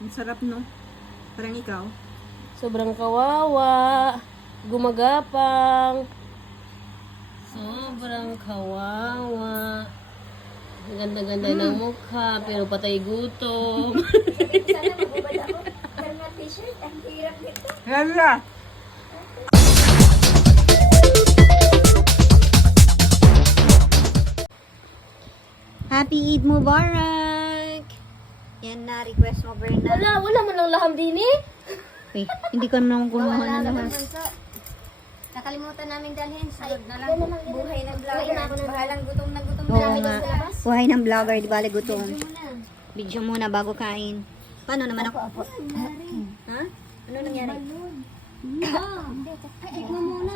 Ang sarap, no? Parang ikaw. Sobrang kawawa. Gumagapang. Sobrang kawawa. Ang ganda-ganda ng mukha, pero patay gutom. Sana magubad ako. Pero nga t-shirt, ang hirap nito. Hala! Happy Eid Mubarak! Yan na, request mo, Berna. Wala man lang laham din eh. Uy, hindi ko naman kumuha na lahat. Nakalimutan namin dalhin. Sunod na lang. Buhay ng vlogger. Bahalang gutom na gutom na Oo namin nga. sa labas. Buhay ng vlogger, di bale gutom. Muna. Video muna bago kain. Paano naman ako? Ha? Ano nangyari? Ay, mo muna.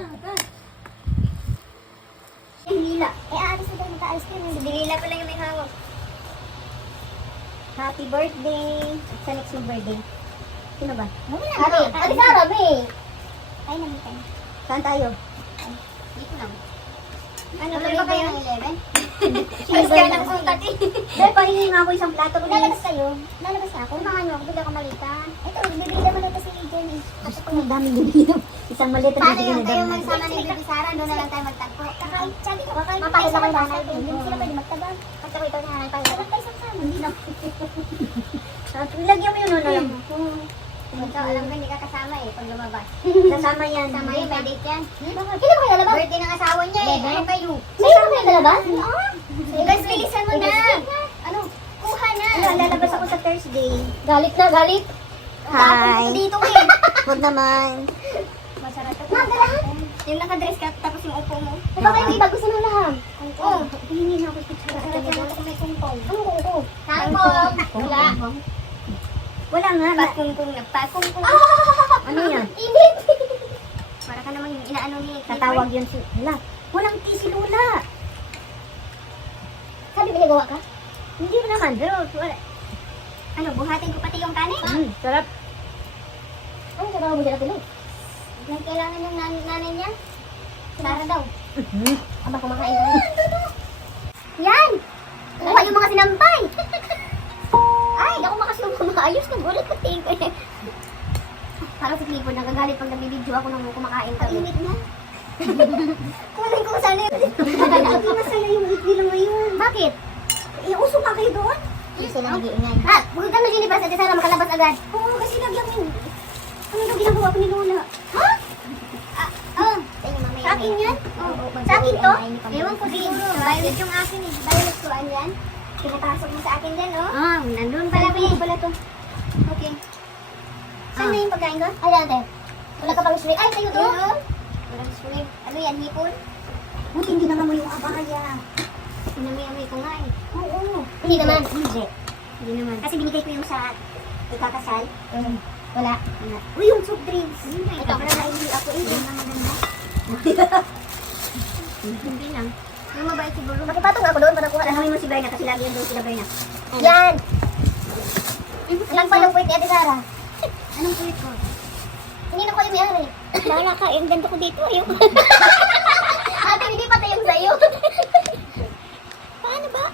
Dilila. Aalis na tayo magka-ice cream. Si Dilila pa lang yung may hawak. Happy birthday! Sa next mong birthday. Sino ba? Happy. Ate Sarah, babe. Ay, namin tayo. Saan tayo? Dito lang. Ano Ano ba kayo ng 11? Sino Kaya ba nang kontak eh. Dahil paringin nga ako isang plato. Lalabas kayo? Lalabas na ako? Umangan nyo ako. Bigla ko malita. Ito, bibili naman ito si Jenny. Tapos kung ang daming bibili. Isang maleta Paano yung kayo magsama ni Bibi Sara? Doon na lang tayo magtagpo. Kakain, sabi ko, kakain tayo sa nanay. Hindi sila pwede magtagal. Pagtagpo ito ni nanay tayo. Dapat tayo sama. Hindi na. Lagyan mo yun, ano lang. Ikaw, alam ko hindi ka kasama eh pag lumabas. Kasama yan. Kasama yun, may date yan. Kailan ba kayo lalabas? Birthday ng asawa niya eh. Ano kayo? Mayroon kayo lalabas? Guys, bilisan mo na. Ano? Kuha na. Ano, lalabas ako sa Thursday. Galit na, galit. Hi. Dito eh. Huwag naman. Masarap ito. Magalahan. Yung nakadress ka, tapos yung upo mo. Diba kayo iba gusto ng laham? Oo. Hindi na ako picture. May kumpong. Ano kumpong? Kangkong. Wala. Wala nga. Pakungkong na pakungkong. Ano yan? Init. Para ka naman yung inaano ni Tatawag yun si... Wala. Walang tea si Lola. Sabi binagawa ka? Hindi mo naman. Pero wala. Ano, buhatin ko pati yung kanin? Sarap. Ano trabaho mo dyan natin? Kailangan yung nanay niya. Sara daw. Aba, kumakain ka na. Yan! Kuha yung mga sinampay! Ay, ako makasubo maayos na gulat ko tingin ko eh. Parang si Clifford nagagalit pag nagbibidyo ako nung kumakain kami. Init na. Kunin ko sana yun. Hindi masaya yung eat nila ngayon. Bakit? Iuso nga kayo doon. Hindi sila nag-iingay. Ha? Bukod kami Jennifer sa Sara makalabas agad. Oo, kasi lagyan yun. Ano daw ginagawa ko ni Lola? Ha? Oh, sa inyo mamaya. Sa akin yan? Oo. Sa akin to? Ewan ko siguro. Violet yung akin eh. Violet ko, ano yan? Pinapasok mo sa akin din, no? Nandun pala. Nandun pala to. Okay. Saan na yung pagkain ko? Ay, dante. Wala ka pang shrimp. Ay, sa'yo to? Walang shrimp. Ano yan, hipon? Buti hindi naman mo yung abaya. Pinamay-amay ko nga eh. Oo. Hindi naman. Hindi naman. Kasi binigay ko yung sa ikakasal. Wala. Uy, yung soft drinks. Ito, para na-hindi ako eh. Hindi na maganda. Hindi lang. Yung mabait siguro. Makipatong ako doon para kuha. Tanungin mo si Berna kasi lagi yan doon sila Berna. Yan! Alam pa ng puwit ni Ate Sara. Anong puwit ko? Hindi na ko yung may-ari. Wala ka, yung ganda ko dito. Ayun. Ate, hindi pati yung sa'yo. Paano ba?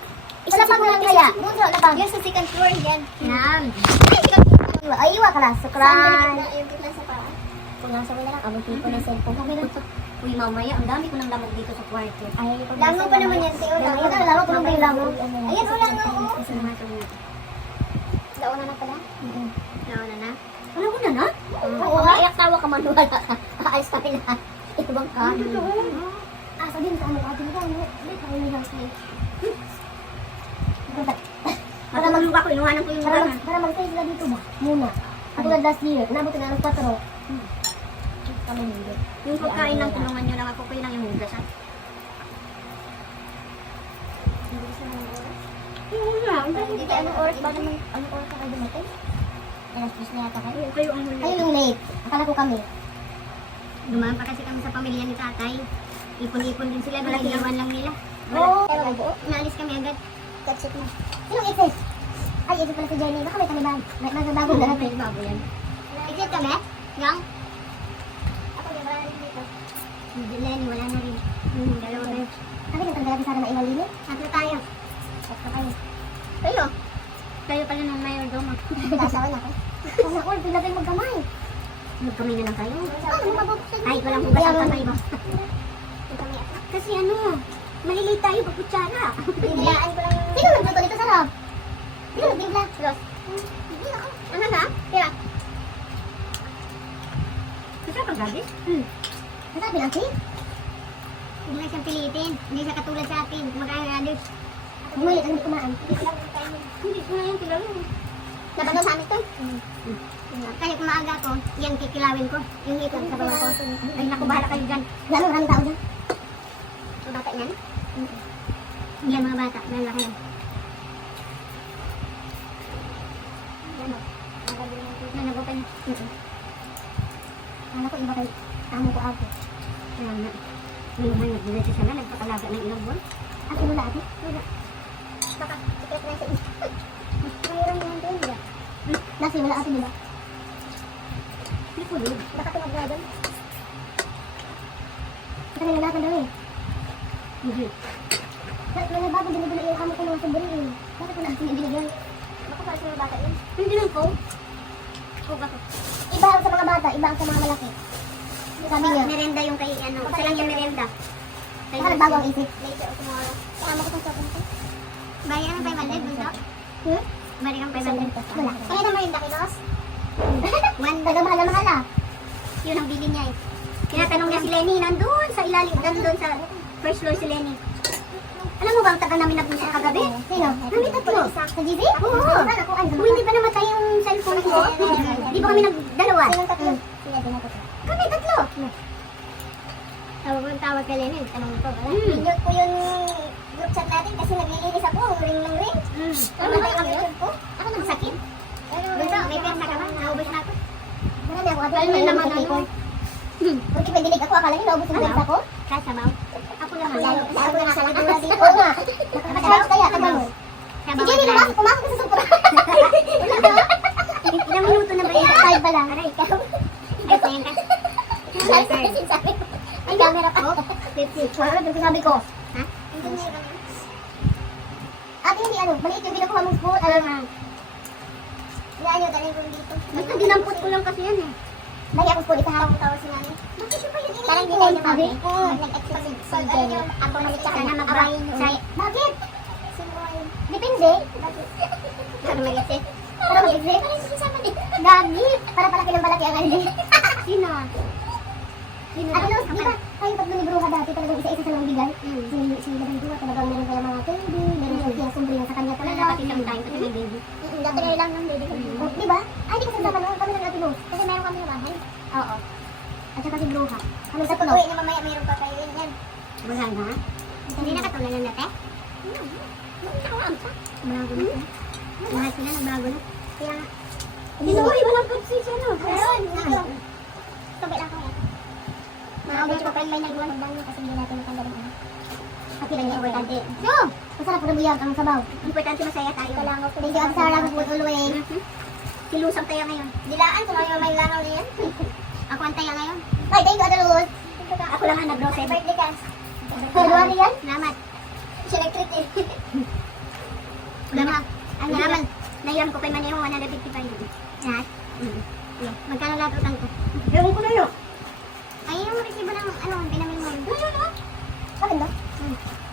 Wala pang lang kaya. Doon sa wala pang. Yung sa second floor yan. Yan. Ay, second floor. Ay, iwa ka lang. Sukran. Yung kitla sa paa. Kung nasa wala lang, abot ko na cellphone. Kami lang ito. Uy, mamaya, ang dami ko ng lamog dito sa kwarto. Ay, langaw pa naman yan, Teo. Langaw na, langaw. Tulong kayo langaw. Ayan, o langaw, o. Launa na pala? Launa na? Wala ko na na? Oo, iyak tawa ka man, wala ka. Aalis kami na. Ibang ka. Sabihin ko, ano ka, hindi ka, hindi ka, hindi ka, Para magluwa ko, inuhanan ko yung laman. para mag-try sila dito ba? Muna. Katulad last year, nabot na ng 4. Kami hindi. Yung pagkain lang, tulungan nyo lang ako, kayo lang yung hugas, ha? Hindi tayo anong oras, bago anong oras ka kayo dumating? Alas 10 na yata kayo. Kayo ang huli. Kayo yung late. Akala ko kami. Dumaan pa kasi kami sa pamilya ni tatay. Ipon-ipon din sila, naliliwan lang nila. Oo. Oh. Naalis kami agad. That's it na. Sinong exes? Ay, exes pala si Jenny. Baka may taliban. May bagong darating. Babo yan. Exes kami? Yang? Ako, di ba rin dito? Lenny, wala na rin. Dalawa na yun. Sabi ng talaga sana mailang linis. Tatlo tayo. Sakto kayo. Kayo? kayo pala ng mayor doma. Pinasawan ako. Ang ako, pinagay magkamay. Magkamay na lang kayo. Ano mabubuksan? Kahit walang hugas ang Kaya kamay ba? Kasi ano, maliliit tayo pag kutsara. Binilaan ko lang yung... Sino nagluto dito sa loob? Sino nagbimpla? Ros. Hindi ako. Ano na? Tira. Kasi pag gabi, Nasabi lang, si? huwag na siyang pilitin. Hindi siya katulad sa atin. Kumakain na din. Umulit ang hindi kumaan. Hindi ko na yung kilala. Napanaw sa amin to. Kaya kung maaga ko, yan kikilawin ko. Yung ipon sa bawah ko. Ay naku, bahala kayo dyan. Lalo maraming tao dyan. Ang bata niyan? Yan mga bata, malaki yan. Nanago pa niya. Kala ko iba kay amo ko ako. Kaya nga. Nung mga nagdilito siya na, nagpakalaga ng ilang buwan. At inula ate? Wala. Baka secret na sa iyo. Mayroon yan doon, di ba? Nasi, wala ate, di ba? May kulog. Baka tumagla doon. Ito na nilatan daw eh. Hindi. Bakit may bago binibili yung amo ko ng sumbre eh. Bakit wala ate binibigyan? Baka para sa mga bata yun. Hindi lang ko. O bakit? Iba ang sa mga bata, iba ang sa mga malaki. Sabi niya, Merenda yung kay ano. Isa lang yung merenda. baka nagbago ang isip. Later o tomorrow. Kaya amo ko itong sobrang ko. Bali ka ng 500, bunso? Bali kang 500. Wala. Kaya na merinda, Kinos? One, Taga-mahal na mahal ah. yun ang bili niya eh. Tinatanong niya si Lenny, nandun sa ilalim, nandun sa first floor si Lenny. Alam mo ba ang taga namin nagpunta kagabi? Sino? Kami tatlo. Sa GC? Oo. Sana ko ano. Kung hindi pa namatay yung cellphone ko, di ba kami nagdalawa? Sinong tatlo? Sila din ako. Kami tatlo. Tawag kay Lenny, tanong ko. Pinot ko yung group chat natin kasi naglilinis ako. Ring ng ring. Ano ba ang kami? YouTube ko? Ako nagsakit. Bunso, may pesa ka ba? Naubos na ako. Wala na ako. Alam mo naman ano? Porque may dinig ako. Akala niyo naubos yung benta ko? Kasabaw. Ako naman. Lalo ko nakakalagura dito. Oo nga. Nakaka-charge kaya. Tagal mo. Sabaw. Sige, hindi ba? Pumasok ka sa supra. Ilang minuto na ba yan? 5 pa lang. Aray, ikaw. Ay, sayang ka. Sabi sa kasi sabi ko. May camera pa. 50. Ano yung sinabi ko? Ha? Ate, hindi ano. Maliit yung binakuha mong spoon. Ano nga? Ilaan nyo, dalhin ko dito. Basta dinampot ko lang kasi yan eh. Lagi ako spoon. Isa hawak tawa si nanay. Bakit siya pa yun? Parang hindi tayo nababi. Nag-exercise si Jenny. Ako malit siya. Sana mag-brain yung say. Bakit? Depende. Para mag-isip. Para mag-exit. Gagi. Para palaki ng palaki ang alin. Sino? Sino Ate daw? Los, di ba? Kayo tatlo ni Bruja dati talagang isa-isa sa bigay. Hmm. Si Labay Dua talagang meron kaya mga baby. Meron siya sinasumbre sa kanya Wala talaga. na pati lang tayo kasi may baby. Dati na lang ng baby. Di ba? Ay, di ko sa noon kami ng Ate Los. Kasi meron kami ng bahay. Oo. At saka si Bruja. Kami sa tulo. Uy, na mamaya mayroon pa kayo yan. Wala na? Hindi na katulad ng dati? Bago na. Lahat sila nagbago na. Kaya nga. Binuhay mo lang position no? Meron. Tabi lang kaya. Nakabit ko pa yung may nagluwa ng banyo kasi hindi natin matanda ng ano. Pati lang yung importante. So, Masarap na buyag ang sabaw. importante masaya tayo. Kalangaw. Thank you, Sarah. Good always. Silusang tayo ngayon. Dilaan, kung ano may langaw na yan. Ako ang tayo ngayon. Ay, thank you, Ate Luz. Ako lang ang nag-rose. Birthday ka. February yan? Salamat. Siya nag-treat eh. Salamat. Ang naman. Nairam ko kay Manero 155 yun. Lahat? Magkano lahat utang ko? Ewan ko na yun. Ay, yung resibo ng ano, pinamin mo. Ayun na. Bakit ba?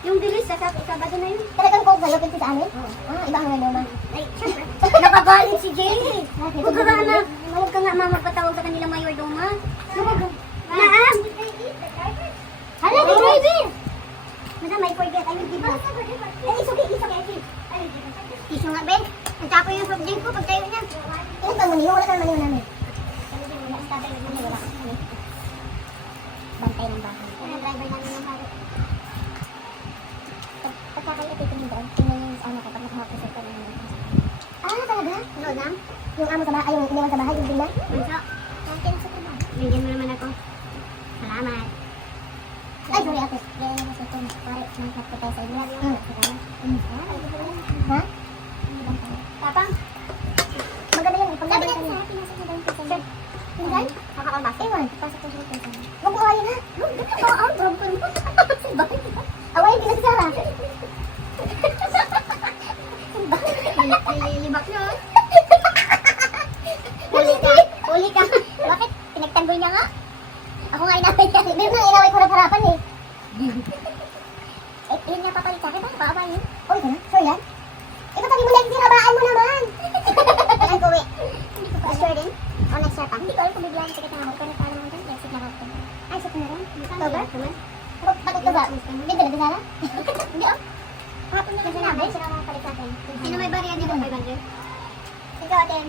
Yung bilis sa Sabado na yun. Talagang coke kayo, pinti sa amin? Iba ang naman. Ay, syempre. Nakagalit si Jay. Huwag ka nga, huwag ka nga magpatawag sa kanilang mayordoma. Naam! Hala, di driver! Madam, I forget. I will give you. It's okay, it's okay. Tiso nga, Ben. Ang tapo yung soft drink ko pag tayo niya. Ilan bang maniho? Wala kang maniho namin. Bantay ng bahay. Ano ang driver namin ng hari? Pagka kayo ito tinidaan, tingnan yung ano ko pag nakahapos sa kanina. Ah, talaga? Ano, Dam? Yung amo sa bahay, yung iniwan sa bahay, yung bigla? Bunso, Kantin sa trabaho. bigyan mo naman ako. Salamat. Ay, sorry ate. Ganyan mo sa ito. Pare, nangkat ko tayo sa inyo. Ha? Tapang, Maganda yan. Pag natin sa akin, nasa ibang pisa. Tinggal? nakakabas. Ewan. Pasok ko sa ito. Huwag mo kayo na. Oo, bro. Awayin ka na si Sarah. Nililibak nyo. Kasi meron nang inaway ko harapan eh. Eh, yun nga papalit sa akin. Baka ba yun? Uy, ka na? Sure yan? Ito tabi mo lang, sinabaan mo naman. Ilan ko, we? Hindi ko pa. Sure din? O, next year pa? Hindi ko alam kung biglaan sa kita ako. Pero parang naman dyan, exit lang ako. Ay, exit na rin? October? Bakit ka ba? Hindi ka na Sara? Hindi oh. Hapon na kasi namin. Sino ang palit sa akin? Sino may bariya dito? 500? Ikaw, Aten.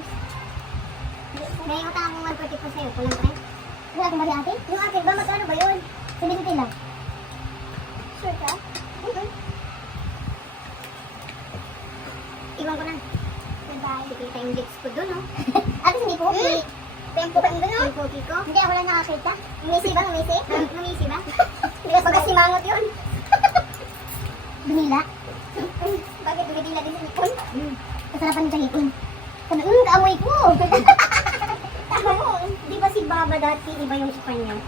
May utang akong 140 po sa'yo. Kulang pa rin? Wala akong bariya atin? Yung atin ba? Magkano ba yun? 70 lang. Sure ka? Iwan ko na. Bye. Sikita yung lips ko doon, no? Ate, hindi po. Tempo ba yung doon, no? Tempo ko? Hindi, ako lang nakakita. Ngumisi ba? Ngumisi? Ngumisi ba? Hindi ka pagka simangot yun. Dumila. Bakit dumidila din sa hipon? Kasarapan sa hipon. Sabi, kaamoy ko. Tama mo. Di ba si Baba dati, iba yung sa kanya?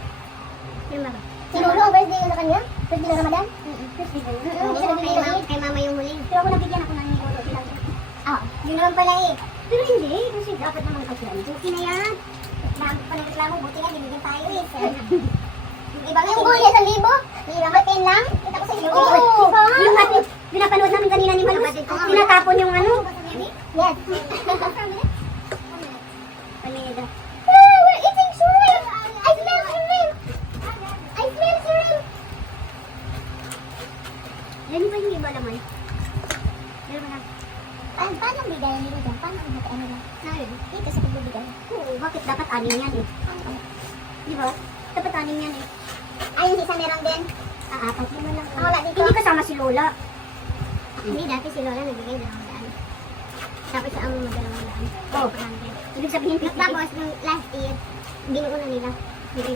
Yung Baba. Si Lolo, ang birthday yung sa kanya? Birthday ng Ramadan? Birthday ba yun? Isa na binigay kay Mama yung huling. Pero ako nabigyan ako ng Lolo. Yun naman pala eh. Pero hindi. Kasi dapat naman kasi buti na yan. Marami pa ng reklamo. Buti nga, binigyan tayo eh. Yung iba nga, yung gulay sa libo. Yung atin lang. Kita ko sa iyo. Oo. Yung atin, pinapanood namin kanina ni Malus. Tinatapon yung ano. Yes. Panida. We're eating shrimp. I smell shrimp. I smell shrimp. Yan ba yung iba naman? Meron na. Paano ang bigay nila dyan? Paano ang bigay nila? Dito sa pagbibigay. Oo, bakit dapat anin yan eh? Di ba? Dapat anin yan eh. Ayun, isa meron din. Apat naman lang. Wala dito. Hindi kasama si Lola. Hindi, dati si Lola nagbigay 200. Tapos sa amo mo 200. Oh, 100. Ibig sabihin, 50. Tapos, nung last year, binuuna nila. 50.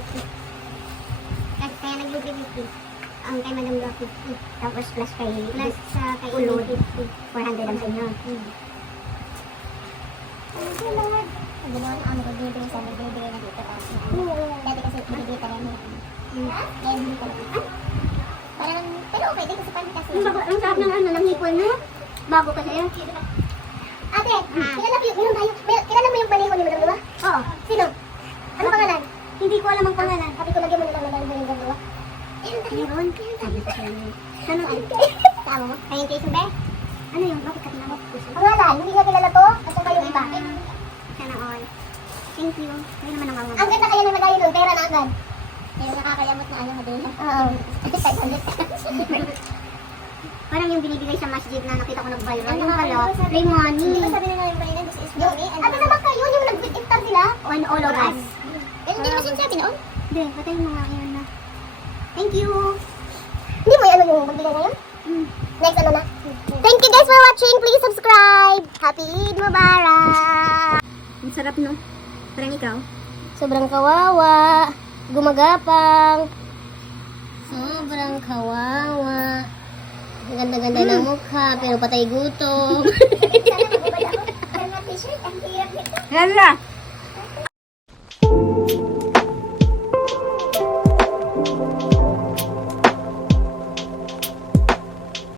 Kaya nag-50. Ang kay Madam Dua 50. Tapos plus kay Ulo 400 ang sa inyo. Thank you, Lord. Ang ginawa na ako nagbibigay sa nagbibigay na dito. Dati kasi binibigay ka rin. Kaya hindi ko lang. Parang, pero okay din kasi parang kasi. Ang sarap ng ano, ng hipon no? Bago kasi yan. Ate, kilala mo yung baliho ni Madam Dua? Oo. Sino? Ano pangalan? Hindi ko alam ang pangalan. Sabi ko lagyan mo na lang Madam Dua. Meron. Sabi ko siya yun. Ano? Tama mo? Ayun kay Sube? Ano yung bakit ka tinawag ko? Pangalan, hindi niya kilala to? At saka yung iba. Sana all. Thank you. Hindi naman ang Ang ganda kaya ng medalyo nun, pera na agad. Kaya nakakayamot na ano, madula. Oo. Parang yung binibigay sa masjid na nakita ko nag-viral. Yung pala, may money. Hindi ko sabi na yung kanina, this is Johnny. At naman kayo, yung nag-iftar sila? On all of us. Hindi naman sinasabi noon. Hindi, patayin mo nga yun na. Thank you. Hindi mo yung ano yung magbigay ngayon? Next ano na? Thank you guys for watching. Please subscribe. Happy Eid Mubarak. Ang sarap no? Parang ikaw. Sobrang kawawa. Gumagapang. Sobrang kawawa. Ang ganda-ganda ng mukha, pero patay gutom. Yan na.